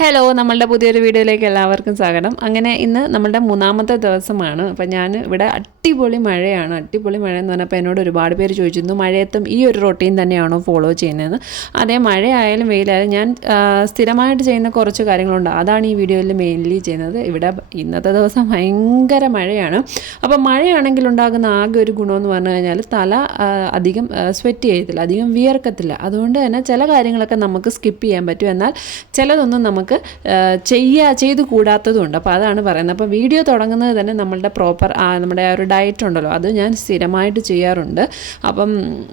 Hello, നമ്മളുടെ പുതിയൊരു വീഡിയോയിലേക്ക് എല്ലാവർക്കും സ്വാഗതം. അങ്ങനെ ഇന്ന് നമ്മളുടെ മൂന്നാമത്തെ ദിവസമാണ്. അപ്പം ഞാൻ ഇവിടെ അടിപൊളി മഴയാണ്. അടിപൊളി മഴ എന്ന് പറഞ്ഞപ്പോൾ എന്നോട് ഒരുപാട് പേര് ചോദിച്ചിരുന്നു മഴയത്തും ഈ ഒരു റൊട്ടീൻ തന്നെയാണോ ഫോളോ ചെയ്യുന്നതെന്ന്. അതേ, മഴയായാലും വെയിലായാലും ഞാൻ സ്ഥിരമായിട്ട് ചെയ്യുന്ന കുറച്ച് കാര്യങ്ങളുണ്ട്. അതാണ് ഈ വീഡിയോയിൽ മെയിൻലി ചെയ്യുന്നത്. ഇവിടെ ഇന്നത്തെ ദിവസം ഭയങ്കര മഴയാണ്. അപ്പം മഴയാണെങ്കിൽ ഉണ്ടാകുന്ന ആകെ ഒരു ഗുണമെന്ന് പറഞ്ഞു കഴിഞ്ഞാൽ തല അധികം സ്വെറ്റ് ചെയ്യത്തില്ല, അധികം വിയർക്കത്തില്ല. അതുകൊണ്ട് തന്നെ ചില കാര്യങ്ങളൊക്കെ നമുക്ക് സ്കിപ്പ് ചെയ്യാൻ പറ്റും. എന്നാൽ ചിലതൊന്നും നമുക്ക് ചെയ്ത് കൂടാത്തതുണ്ട്. അപ്പോൾ അതാണ് പറയുന്നത്. അപ്പോൾ വീഡിയോ തുടങ്ങുന്നത് തന്നെ നമ്മളുടെ നമ്മുടെ ആ ഒരു ഡയറ്റ് ഉണ്ടല്ലോ, അത് ഞാൻ സ്ഥിരമായിട്ട് ചെയ്യാറുണ്ട്. അപ്പം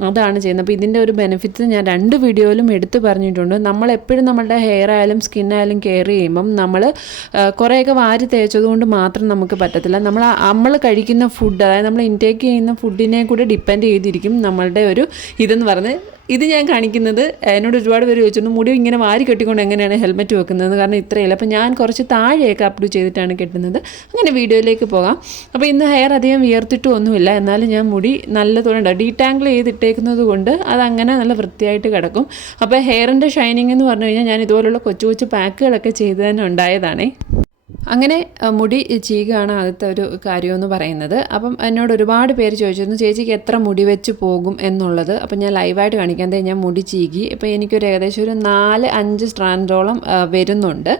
അതാണ് ചെയ്യുന്നത്. അപ്പോൾ ഇതിൻ്റെ ഒരു ബെനിഫിറ്റ്സ് ഞാൻ 2 വീഡിയോയിലും എടുത്തു പറഞ്ഞിട്ടുണ്ട്. നമ്മളെപ്പോഴും നമ്മളുടെ ഹെയർ ആയാലും സ്കിന്നായാലും കെയർ ചെയ്യുമ്പം നമ്മൾ കുറേയൊക്കെ വാരി തേച്ചതുകൊണ്ട് മാത്രം നമുക്ക് പറ്റത്തില്ല. നമ്മൾ കഴിക്കുന്ന ഫുഡ്, അതായത് നമ്മൾ ഇൻടേക്ക് ചെയ്യുന്ന ഫുഡിനെ കൂടെ ഡിപ്പെൻഡ് ചെയ്തിരിക്കും നമ്മളുടെ ഒരു ഇതെന്ന് പറഞ്ഞ്. ഇത് ഞാൻ കാണിക്കുന്നത്, എന്നോട് ഒരുപാട് പേര് ചോദിച്ചിട്ടുണ്ട് മുടി ഇങ്ങനെ വാരി കെട്ടിക്കൊണ്ട് എങ്ങനെയാണ് ഹെൽമെറ്റ് വെക്കുന്നത്, കാരണം ഇത്രയില്ല. അപ്പോൾ ഞാൻ കുറച്ച് താഴെയൊക്കെ അപ്ലൈ ചെയ്തിട്ടാണ് കെട്ടുന്നത്. അങ്ങനെ വീഡിയോയിലേക്ക് പോകാം. അപ്പോൾ ഇന്ന് ഹെയർ അധികം വിയർത്തിട്ടും ഒന്നുമില്ല, എന്നാലും ഞാൻ മുടി നല്ലതുകൊണ്ട് ഡീടാങ്കിൾ ചെയ്തിട്ടേക്കുന്നത് കൊണ്ട് അതങ്ങനെ നല്ല വൃത്തിയായിട്ട് കിടക്കും. അപ്പോൾ ഹെയറിൻ്റെ ഷൈനിങ് എന്ന് പറഞ്ഞു കഴിഞ്ഞാൽ ഞാൻ ഇതുപോലുള്ള കൊച്ചു കൊച്ചു പാക്കുകളൊക്കെ ചെയ്ത് തന്നെ ഉണ്ടായതാണേ. അങ്ങനെ മുടി ചീകാണ് ആദ്യത്തെ ഒരു കാര്യമെന്ന് പറയുന്നത്. അപ്പം എന്നോട് ഒരുപാട് പേര് ചോദിച്ചിരുന്നു ചേച്ചിക്ക് എത്ര മുടി വെച്ച് പോകും എന്നുള്ളത്. അപ്പം ഞാൻ ലൈവായിട്ട് കാണിക്കാൻ ഞാൻ മുടി ചീകി. ഇപ്പോൾ എനിക്കൊരു ഏകദേശം ഒരു 4-5 സ്ട്രാൻഡോളം വരുന്നുണ്ട്.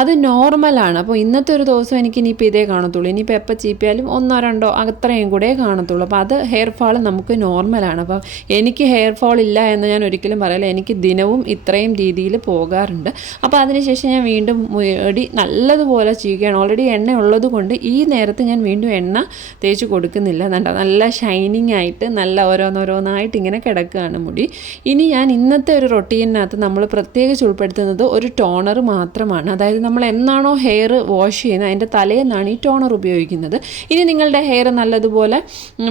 അത് നോർമലാണ്. അപ്പോൾ ഇന്നത്തെ ഒരു ദിവസം എനിക്ക് ഇനിയിപ്പോൾ ഇതേ കാണത്തുള്ളൂ. ഇനിയിപ്പോൾ എപ്പോൾ ചീപ്പിയാലും 1-2 അത്രയും കൂടെ കാണത്തുള്ളൂ. അപ്പോൾ അത് ഹെയർ ഫാൾ നമുക്ക് നോർമലാണ്. അപ്പം എനിക്ക് ഹെയർ ഫാൾ ഇല്ല എന്ന് ഞാൻ ഒരിക്കലും പറയില്ല. എനിക്ക് ദിനവും ഇത്രയും രീതിയിൽ പോകാറുണ്ട്. അപ്പോൾ അതിനുശേഷം ഞാൻ വീണ്ടും മുടി നല്ലതുപോലെ ചെയ്യുകയാണ്. ഓൾറെഡി എണ്ണ ഉള്ളത് കൊണ്ട് ഈ നേരത്ത് ഞാൻ വീണ്ടും എണ്ണ തേച്ച് കൊടുക്കുന്നില്ല. നല്ല ഷൈനിങ് ആയിട്ട് നല്ല ഓരോന്നോരോന്നായിട്ട് ഇങ്ങനെ കിടക്കുകയാണ് മുടി. ഇനി ഞാൻ ഇന്നത്തെ ഒരു റൊട്ടീനകത്ത് നമ്മൾ പ്രത്യേകിച്ച് ഉൾപ്പെടുത്തുന്നത് ഒരു ടോണർ മാത്രമാണ്. അതായത് നമ്മൾ എന്നാണോ ഹെയർ വാഷ് ചെയ്യുന്നത് അതിൻ്റെ തലേന്നാണ് ഈ ടോണർ ഉപയോഗിക്കുന്നത്. ഇനി നിങ്ങളുടെ ഹെയർ നല്ലതുപോലെ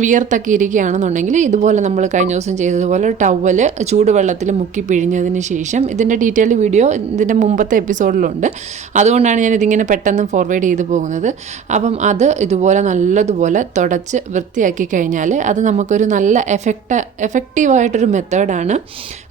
വിയർത്തൊക്കെ ഇരിക്കുകയാണെന്നുണ്ടെങ്കിൽ ഇതുപോലെ നമ്മൾ കഴിഞ്ഞ ദിവസം ചെയ്തതുപോലെ ടവൽ ചൂടുവെള്ളത്തിൽ മുക്കി പിഴിഞ്ഞതിന് ശേഷം, ഇതിൻ്റെ ഡീറ്റെയിൽ വീഡിയോ ഇതിൻ്റെ മുമ്പത്തെ എപ്പിസോഡിലുണ്ട്, അതുകൊണ്ടാണ് ഞാൻ ഇതിങ്ങനെ പെട്ടെന്ന് ഫോർവേഡ് ചെയ്ത് പോകുന്നത്. അപ്പം അത് ഇതുപോലെ നല്ലതുപോലെ തുടച്ച് വൃത്തിയാക്കി കഴിഞ്ഞാൽ അത് നമുക്കൊരു നല്ല എഫക്റ്റീവായിട്ടൊരു മെത്തേഡാണ്.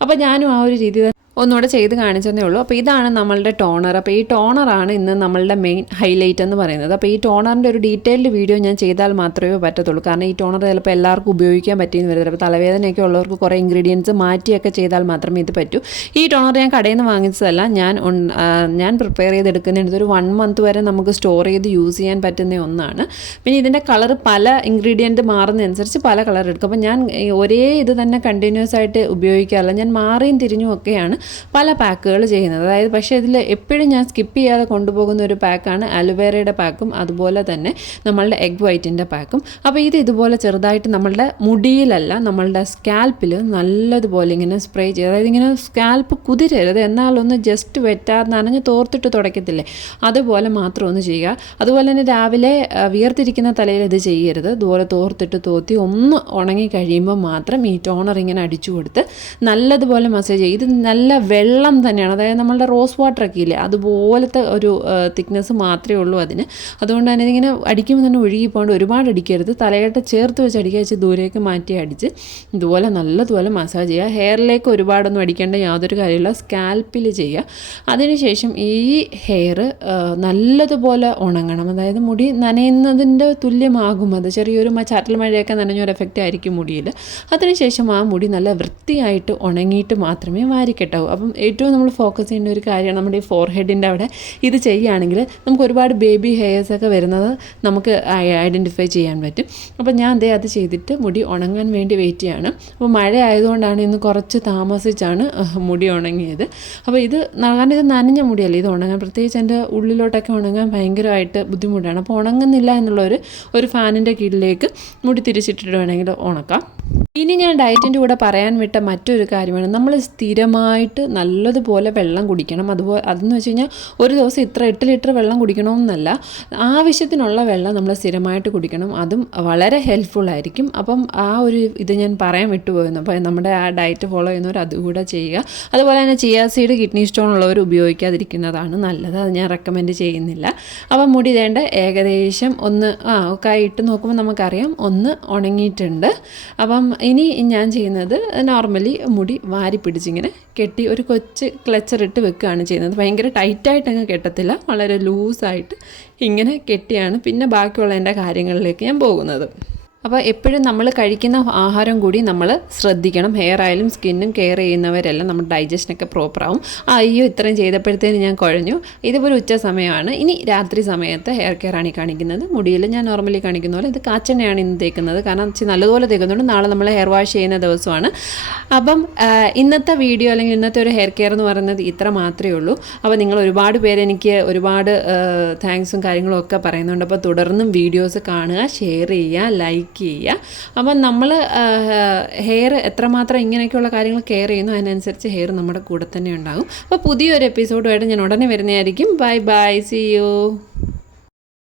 അപ്പോൾ ഞാനും ആ ഒരു രീതി ഒന്നുകൂടെ ചെയ്ത് കാണിച്ചതേ ഉള്ളൂ. അപ്പോൾ ഇതാണ് നമ്മളുടെ ടോണർ. അപ്പോൾ ഈ ടോണറാണ് ഇന്ന് നമ്മളുടെ മെയിൻ ഹൈലൈറ്റ് എന്ന് പറയുന്നത്. അപ്പോൾ ഈ ടോണറിൻ്റെ ഒരു ഡീറ്റെയിൽഡ് വീഡിയോ ഞാൻ ചെയ്താൽ മാത്രമേ പറ്റത്തുള്ളൂ. കാരണം ഈ ടോണർ ചിലപ്പോൾ എല്ലാവർക്കും ഉപയോഗിക്കാൻ പറ്റിയെന്ന് വരില്ല. അപ്പോൾ തലവേദനയൊക്കെ ഉള്ളവർക്ക് കുറേ ഇൻഗ്രീഡിയൻസ് മാറ്റിയൊക്കെ ചെയ്താൽ മാത്രമേ ഇത് പറ്റൂ. ഈ ടോണർ ഞാൻ കടയിൽ നിന്ന് വാങ്ങിച്ചതല്ല, ഞാൻ പ്രിപ്പയർ ചെയ്തെടുക്കുന്നതിന് ഒരു 1 മന്ത് വരെ നമുക്ക് സ്റ്റോർ ചെയ്ത് യൂസ് ചെയ്യാൻ പറ്റുന്ന ഒന്നാണ്. പിന്നെ ഇതിൻ്റെ കളർ പല ഇൻഗ്രീഡിയൻറ്റ് മാറുന്നതനുസരിച്ച് പല കളർ എടുക്കും. അപ്പോൾ ഞാൻ ഒരേ ഇത് തന്നെ കണ്ടിന്യൂസ് ആയിട്ട് ഉപയോഗിക്കാറില്ല. ഞാൻ മാറിയും തിരിഞ്ഞും ഒക്കെയാണ് പല പാക്കുകൾ ചെയ്യുന്നത്. അതായത് പക്ഷേ ഇതിൽ എപ്പോഴും ഞാൻ സ്കിപ്പ് ചെയ്യാതെ കൊണ്ടുപോകുന്ന ഒരു പാക്കാണ് അലോവേരയുടെ പാക്കും അതുപോലെ തന്നെ നമ്മളുടെ എഗ് വൈറ്റിൻ്റെ പാക്കും. അപ്പോൾ ഇതുപോലെ ചെറുതായിട്ട് നമ്മളുടെ മുടിയിലല്ല, നമ്മളുടെ സ്കാൽപ്പിൽ നല്ലതുപോലെ ഇങ്ങനെ സ്പ്രേ ചെയ്യുക. അതായത് ഇങ്ങനെ സ്കാൽപ്പ് കുതിരരുത്, എന്നാലൊന്ന് ജസ്റ്റ് വെറ്റാതെ നനഞ്ഞ് തോർത്തിട്ട് തുടയ്ക്കത്തില്ലേ, അതുപോലെ മാത്രം ഒന്ന് ചെയ്യുക. അതുപോലെ തന്നെ രാവിലെ വിയർത്തിരിക്കുന്ന തലയിൽ ഇത് ചെയ്യരുത്. ഇതുപോലെ തോർത്തിട്ട് തോത്തി ഒന്ന് ഉണങ്ങി കഴിയുമ്പോൾ മാത്രം ഈ ടോണർ ഇങ്ങനെ അടിച്ചു കൊടുത്ത് നല്ലതുപോലെ മസാജ് ചെയ്യുക. ഇത് നല്ല വെള്ളം തന്നെയാണ്, അതായത് നമ്മളുടെ റോസ് വാട്ടറൊക്കെ ഇല്ലേ അതുപോലത്തെ ഒരു തിക്നെസ് മാത്രമേ ഉള്ളൂ അതിന്. അതുകൊണ്ട് തന്നെ ഇതിങ്ങനെ അടിക്കുമ്പോൾ തന്നെ ഒഴുകി പോകാണ്ട് ഒരുപാട് അടിക്കരുത്. തലയായിട്ട് ചേർത്ത് വെച്ച് അടിക്കുക, വെച്ച് ദൂരേക്ക് മാറ്റി അടിച്ച് ഇതുപോലെ നല്ലതുപോലെ മസാജ് ചെയ്യുക. ഹെയറിലേക്ക് ഒരുപാടൊന്നും അടിക്കേണ്ട യാതൊരു കാര്യമില്ല, സ്കാൽപ്പിൽ ചെയ്യുക. അതിനുശേഷം ഈ ഹെയർ നല്ലതുപോലെ ഉണങ്ങണം. അതായത് മുടി നനയുന്നതിൻ്റെ തുല്യമാകും അത്. ചെറിയൊരു ചാറ്റൽ മഴയൊക്കെ നനഞ്ഞൊരു എഫക്റ്റ് ആയിരിക്കും മുടിയിൽ. അതിനുശേഷം ആ മുടി നല്ല വൃത്തിയായിട്ട് ഉണങ്ങിയിട്ട് മാത്രമേ വാരിക്കെട്ടാവൂ. അപ്പം ഏറ്റവും നമ്മൾ ഫോക്കസ് ചെയ്യേണ്ട ഒരു കാര്യമാണ് നമ്മുടെ ഈ ഫോർഹെഡിൻ്റെ അവിടെ ഇത് ചെയ്യുകയാണെങ്കിൽ നമുക്ക് ഒരുപാട് ബേബി ഹെയർസൊക്കെ വരുന്നത് നമുക്ക് ഐഡൻറ്റിഫൈ ചെയ്യാൻ പറ്റും. അപ്പോൾ ഞാൻ അത് ചെയ്തിട്ട് മുടി ഉണങ്ങാൻ വേണ്ടി വെയിറ്റ് ചെയ്യാണ്. അപ്പോൾ മഴ ആയതുകൊണ്ടാണ് ഇന്ന് കുറച്ച് താമസിച്ചാണ് മുടി ഉണങ്ങിയത്. അപ്പോൾ കാരണം ഇത് നനഞ്ഞ മുടിയല്ലേ, ഇത് ഉണങ്ങാൻ പ്രത്യേകിച്ച് എൻ്റെ ഉള്ളിലോട്ടൊക്കെ ഉണങ്ങാൻ ഭയങ്കരമായിട്ട് ബുദ്ധിമുട്ടാണ്. അപ്പോൾ ഉണങ്ങുന്നില്ല ഒരു ഫാനിൻ്റെ കീഴിലേക്ക് മുടി തിരിച്ചിട്ടിട്ട് വേണമെങ്കിൽ ഉണക്കാം. ഇനി ഞാൻ ഡയറ്റിൻ്റെ കൂടെ പറയാൻ വിട്ട മറ്റൊരു കാര്യമാണ്, നമ്മൾ സ്ഥിരമായിട്ട് നല്ലതുപോലെ വെള്ളം കുടിക്കണം. അതെന്ന് വെച്ച് കഴിഞ്ഞാൽ ഒരു ദിവസം 8 ലിറ്റർ വെള്ളം കുടിക്കണമെന്നല്ല, ആവശ്യത്തിനുള്ള വെള്ളം നമ്മൾ സ്ഥിരമായിട്ട് കുടിക്കണം. അതും വളരെ ഹെൽപ്ഫുള്ളായിരിക്കും. അപ്പം ആ ഒരു ഇത് ഞാൻ പറയാൻ വിട്ടുപോയിരുന്നു. അപ്പോൾ നമ്മുടെ ആ ഡയറ്റ് ഫോളോ ചെയ്യുന്നവർ അതുകൂടെ ചെയ്യുക. അതുപോലെ തന്നെ ചിയാ സീഡ് കിഡ്നി സ്റ്റോൺ ഉള്ളവർ ഉപയോഗിക്കാതിരിക്കുന്നതാണ് നല്ലത്, അത് ഞാൻ റെക്കമെൻഡ് ചെയ്യുന്നില്ല. അപ്പം മുടി വേണ്ട ഏകദേശം ഒന്ന് ഒക്കെ ഇട്ട് നോക്കുമ്പോൾ നമുക്കറിയാം ഒന്ന് ഉണങ്ങിയിട്ടുണ്ട്. അപ്പം ഇനി ഞാൻ ചെയ്യുന്നത് നോർമലി മുടി വാരി പിടിച്ചിങ്ങനെ കെട്ടി ഒരു കൊച്ച് ക്ലച്ചറിട്ട് വെക്കുകയാണ് ചെയ്യുന്നത്. ഭയങ്കര ടൈറ്റായിട്ടങ്ങ് കെട്ടത്തില്ല, വളരെ ലൂസായിട്ട് ഇങ്ങനെ കെട്ടിയാണ് പിന്നെ ബാക്കിയുള്ള എൻ്റെ കാര്യങ്ങളിലേക്ക് ഞാൻ പോകുന്നത്. അപ്പോൾ എപ്പോഴും നമ്മൾ കഴിക്കുന്ന ആഹാരം കൂടി നമ്മൾ ശ്രദ്ധിക്കണം. ഹെയർ ആയാലും സ്കിന്നും കെയർ ചെയ്യുന്നവരെല്ലാം നമ്മുടെ ഡൈജഷനൊക്കെ പ്രോപ്പറാവും. അയ്യോ ഇത്രയും ചെയ്തപ്പോഴത്തേന് ഞാൻ കുഴഞ്ഞു. ഇതുപോലെ ഉച്ച സമയമാണ്. ഇനി രാത്രി സമയത്ത് ഹെയർ കെയർ ആണ് കാണിക്കുന്നത്. മുടിയിൽ ഞാൻ നോർമലി കാണിക്കുന്ന പോലെ ഇത് കാച്ചെണ്ണയാണ് ഇന്ന് തേക്കുന്നത്. കാരണം നല്ലതുപോലെ തേക്കുന്നുണ്ട്. നാളെ നമ്മൾ ഹെയർ വാഷ് ചെയ്യുന്ന ദിവസമാണ്. അപ്പം ഇന്നത്തെ വീഡിയോ അല്ലെങ്കിൽ ഇന്നത്തെ ഒരു ഹെയർ കെയർ എന്ന് പറയുന്നത് ഇത്ര മാത്രമേ ഉള്ളൂ. അപ്പോൾ നിങ്ങൾ ഒരുപാട് പേര് എനിക്ക് ഒരുപാട് താങ്ക്സും കാര്യങ്ങളും ഒക്കെ പറയുന്നുണ്ട്. അപ്പോൾ തുടർന്നും വീഡിയോസ് കാണുക, ഷെയർ ചെയ്യുക, ലൈക്ക് ചെയ്യുക. അപ്പം നമ്മൾ ഹെയർ എത്രമാത്രം ഇങ്ങനെയൊക്കെയുള്ള കാര്യങ്ങൾ കെയർ ചെയ്യുന്നു അതിനനുസരിച്ച് ഹെയർ നമ്മുടെ കൂടെ തന്നെ ഉണ്ടാകും. അപ്പോൾ പുതിയൊരു എപ്പിസോഡുമായിട്ട് ഞാൻ ഉടനെ വരുന്നതായിരിക്കും. Bye bye, see U.